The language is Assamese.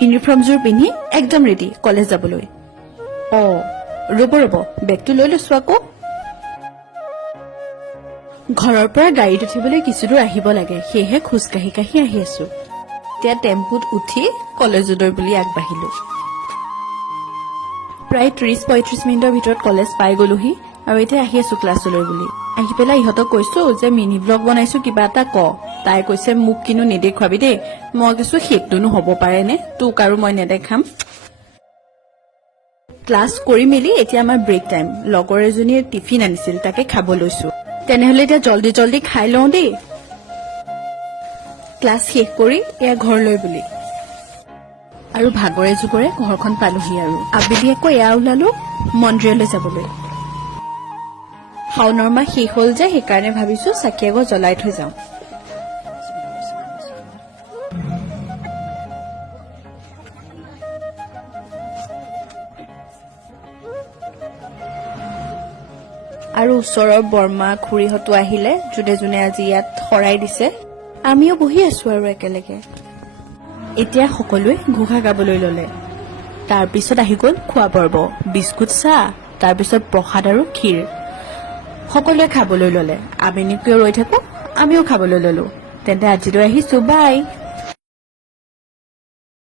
ইউনিফৰ্মযোৰ পিন্ধি একদম ৰেডি কলেজ যাবলৈ ৰ'ব বেগটো লৈ লৈছো আকৌ ঘৰৰ পৰা গাড়ীত উঠিবলৈ কিছু দূৰ আহিব লাগে সেয়েহে খোজকাঢ়ি কাঢ়ি আহি আছো এতিয়া টেম্পুত উঠি কলেজলৈ বুলি আগবাঢ়িলো প্ৰায় ৩০-৩৫ মিনিটৰ ভিতৰত কলেজ পাই গলোহি আৰু এতিয়া আহি আছো ক্লাছলৈ বুলি আহি পেলাই ইহঁতক কৈছো যে মিনি ব্লগ বনাইছো কিবা এটা ক তাই কৈছে মোক কিনো নেদেখুৱাবি দেই মই কৈছো সেইটোনো হ'ব পাৰে নে তোক আৰু মই নেদেখাম ক্লাছ কৰি মেলি এতিয়া আমাৰ ব্ৰেক টাইম লগৰ এজনীয়ে টিফিন আনিছিল তাকে খাব লৈছো তেনেহলে এতিয়া জলদি জলদি খাই লওঁ দেই ক্লাছ শেষ কৰি এয়া ঘৰলৈ বুলি আৰু ভাগৰে জুগৰে ঘৰখন পালোহি আৰু আবেলি আকৌ এয়া ওলালো মন্দিৰলৈ যাবলৈ শাওনৰ মাহ শেষ হ'ল যে সেইকাৰণে ভাবিছো চাকি আগত জ্বলাই থৈ যাওঁ আৰু ওচৰৰ বৰ্মা খুৰীহঁতো আহিলে যোনে যোনে আজি ইয়াত শৰাই দিছে আমিও বহি আছো আৰু একেলগে এতিয়া সকলোৱে ঘোষা গাবলৈ ললে তাৰপিছত আহি গ'ল খোৱা পৰ্ব বিস্কুট চাহ তাৰপিছত প্ৰসাদ আৰু ক্ষীৰ সকলোৱে খাবলৈ ললে আমিনো কিয় ৰৈ থাকো আমিও খাবলৈ ললো তেন্তে আজিলৈ আহিছো বাই